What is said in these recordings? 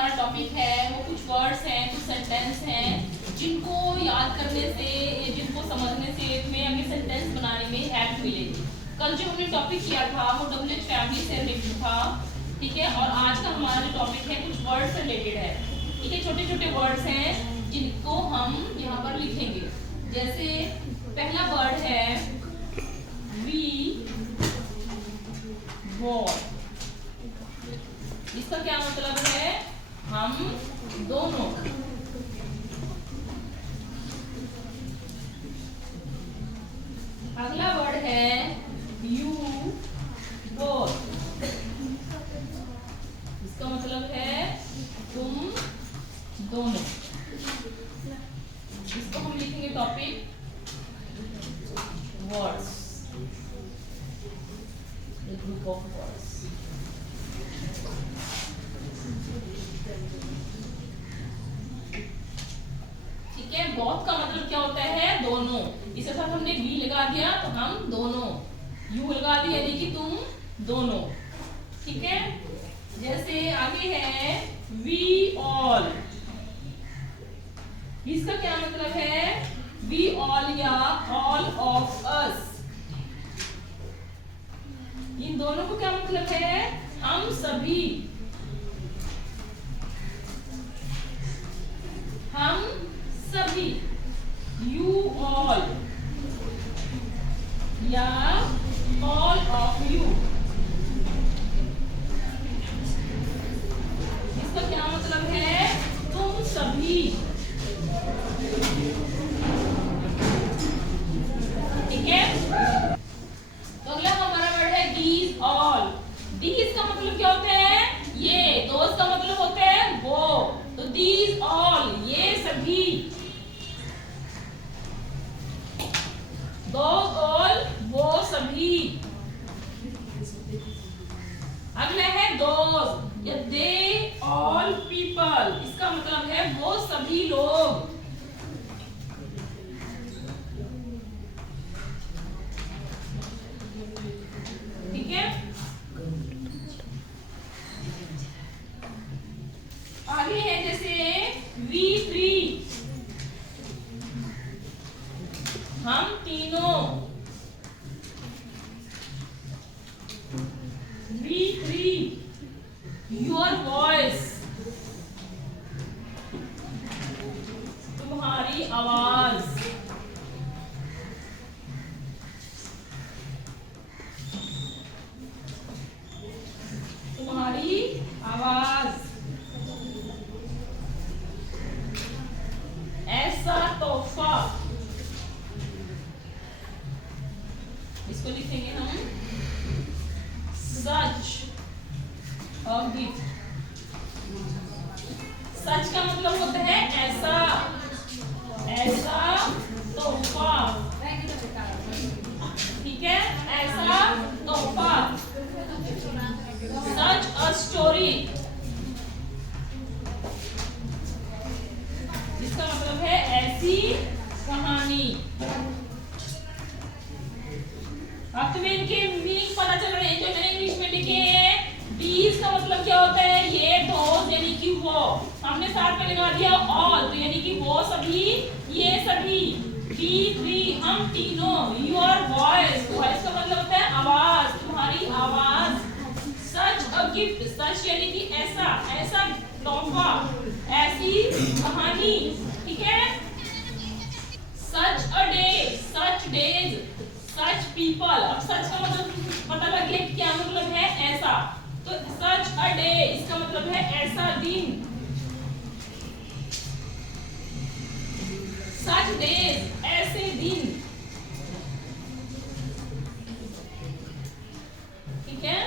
हमारा टॉपिक है वो कुछ वर्ड्स हैं, कुछ सेंटेंस हैं जिनको याद करने से, जिनको समझने से तुम्हें आगे सेंटेंस बनाने में हेल्प मिलेगी। कल जो हमने टॉपिक किया था वो WH फैमिली से रिलेटेड था, ठीक है। और आज का हमारा जो टॉपिक है कुछ वर्ड से रिलेटेड है, ठीक है। छोटे छोटे वर्ड्स हैं जिनको हम यहाँ पर लिखेंगे। जैसे पहला वर्ड है वी वॉर। इसका क्या मतलब है? हम दोनों। अगला वर्ड है यू बोथ। इसका मतलब है तुम दोनों। इसको हम लिखेंगे topic words, group of words. ठीक है। बोथ का मतलब क्या होता है? दोनों। इसके साथ हमने वी लगा दिया तो हम दोनों, यू लगा दिया यानी कि तुम दोनों, ठीक है। जैसे आगे है वी ऑल। इसका क्या मतलब है? वी ऑल या ऑल ऑफ अस। इन दोनों को क्या मतलब है? हम सभी, हम सभी। यू ऑल या ऑल ऑफ यू। इसका क्या मतलब है? तुम सभी, ठीक है। तो अगला हमारा वर्ड है दीज ऑल। दीज का मतलब क्या होता है? ये। दोस्त का मतलब होता है वो। तो दीज ऑल ये सभी। दोज ऑल वो सभी। अगला है दोज या दे ऑल पीपल। इसका मतलब है वो सभी लोग। ठीक है। आगे है जैसे वी थ्री, हम तीनों। वी थ्री योर वॉइस, तुम्हारी आवाज। तुम्हारी आवाज। ऐसा तोहफा। इसको लिखेंगे हम सच अ गिफ्ट। सच का मतलब होता है ऐसा, ऐसा तोहफा, ठीक है। ऐसा तोहफा। सच अ स्टोरी। इसका मतलब है ऐसी कहानी। अब तुम्हें इनके मीनिंग पता चल रहे हैं जो मैंने इंग्लिश में लिखे हैं। दीज का मतलब क्या होता है? ये, दोस्त यानी कि वो। हमने साथ में लगा दिया ऑल तो यानी कि वो सभी, ये सभी। वी थ्री हम तीनों। योर वॉइस, वॉइस का मतलब होता है आवाज, तुम्हारी आवाज। सच अ गिफ्ट, सच यानी कि ऐसा, ऐसा तोहफा, ऐसी कहानी, ठीक है। Such a day, such days, such people. अब सच का मतलब पता लग गया कि क्या मतलब है? ऐसा। तो सच अ डे इसका मतलब है ऐसा दिन। सच डेज ऐसे दिन, ठीक है।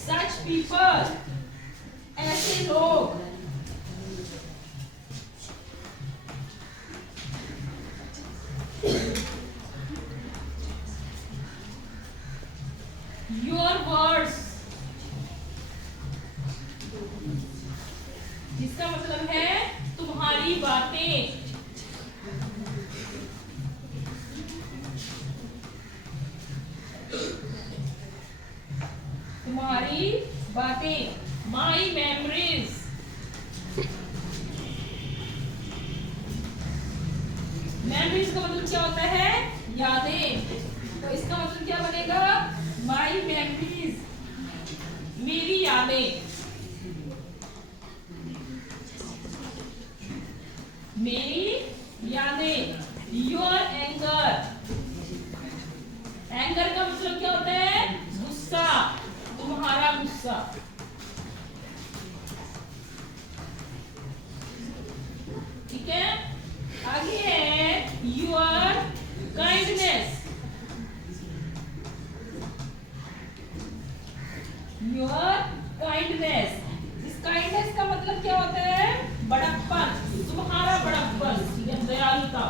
सच पीपल ऐसे लोग। योर वर्ड्स, जिसका मतलब है तुम्हारी बातें। तुम्हारी बातें, माई मेमोरीज। मेमोरीज का मतलब क्या होता है? यादें। तो इसका मतलब क्या बनेगा? माई मेमोरीज, मेरी यादें, मेरी यादें। योर एंगर, एंगर का मतलब क्या होता है? गुस्सा, तुम्हारा गुस्सा। ठीक है, आगे है योर काइंडनेस, योर काइंडनेस। इस काइंडनेस का मतलब क्या होता है? बड़प्पन, तुम्हारा बड़प्पन या दयालुता।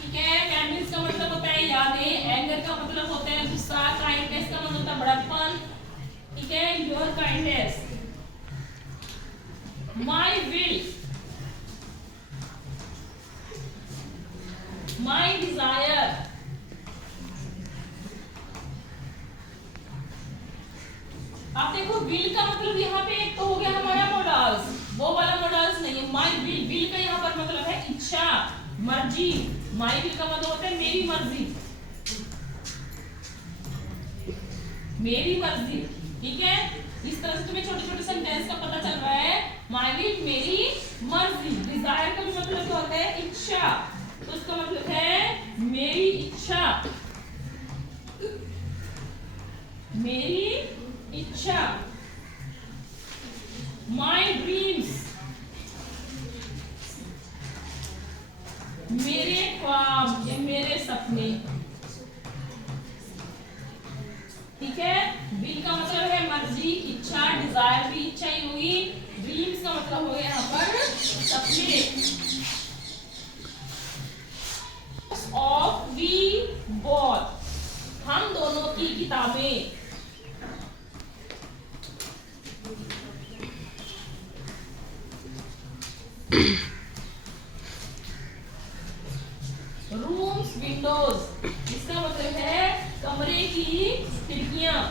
ठीक है, मेमोरीज का मतलब होता है यादें, एंगर का मतलब होता है गुस्सा, काइंडनेस का मतलब होता है बड़प्पन। ठीक है, your kindness. My will, my desire, आप देखो विल का मतलब यहाँ पे एक तो हो गया हमारा मोडल्स, वो वाला मोडल्स नहीं है। माई विल, विल का यहाँ पर मतलब है इच्छा, मर्जी। माई विल का मतलब होता है मेरी मर्जी, मेरी मर्जी। ठीक है, इस तरह से तुम्हें छोटे छोटे सेंटेंस का पता चल रहा है। माई विल, मेरी मर्जी। डिजायर का भी मतलब क्या होता है? इच्छा। तो उसका मतलब है मेरी इच्छा, मेरी इच्छा। माई ड्रीम्स, मेरे ख्वाब या मेरे सपने। ठीक है, विल का मतलब है मर्जी, इच्छा। डिजायर भी इच्छा ही हुई। ड्रीम्स का मतलब हो गया यहाँ पर सपने। ऑफ वी बोथ, हम दोनों की किताबें। रूम्स विंडोज, इसका मतलब है कमरे की खिड़कियां।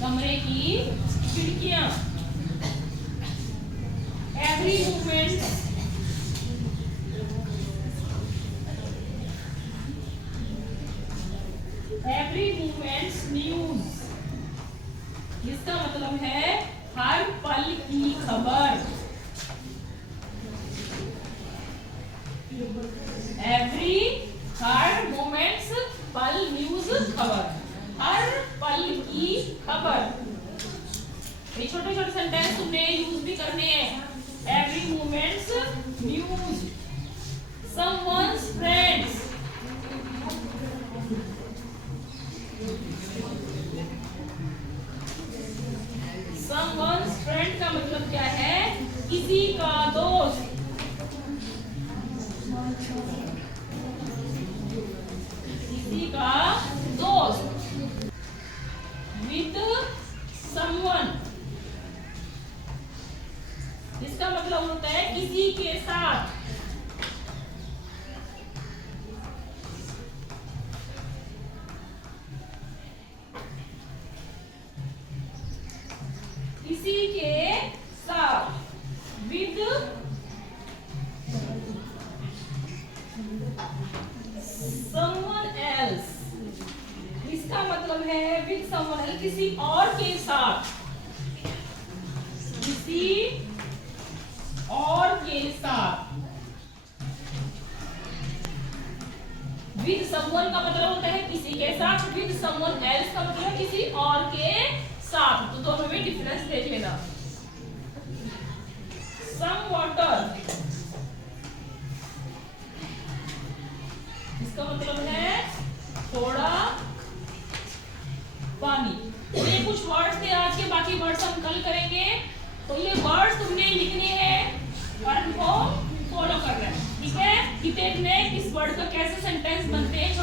कमरे की खिड़कियां। Every movement, every movements news, इसका मतलब है हर पल की खबर। एवरी, हर, मोमेंट्स, पल, न्यूज, खबर, हर पल की खबर। ये छोटे छोटे सेंटेंस तुमने यूज भी करने हैं। Every moments news, someone's friends, someone's friend का मतलब क्या है? किसी का दोस्त, किसी का दोस्त। विद समवन, इसका मतलब होता है किसी के साथ। किसी के साथ, विद someone else, इसका मतलब है विद someone else, किसी और के साथ, किसी और के साथ। विद someone का मतलब होता है किसी के साथ, विद someone else का मतलब है किसी और के साथ। तो दोनों में डिफरेंस देख लेना। some water, इसका मतलब है थोड़ा पानी। तो ये कुछ वर्ड्स थे आज के, बाकी वर्ड्स हम कल करेंगे। तो ये वर्ड्स तुमने लिखने हैं और इनको फॉलो करना है। ठीक है, कि देखने किस वर्ड का कैसे सेंटेंस बनते हैं।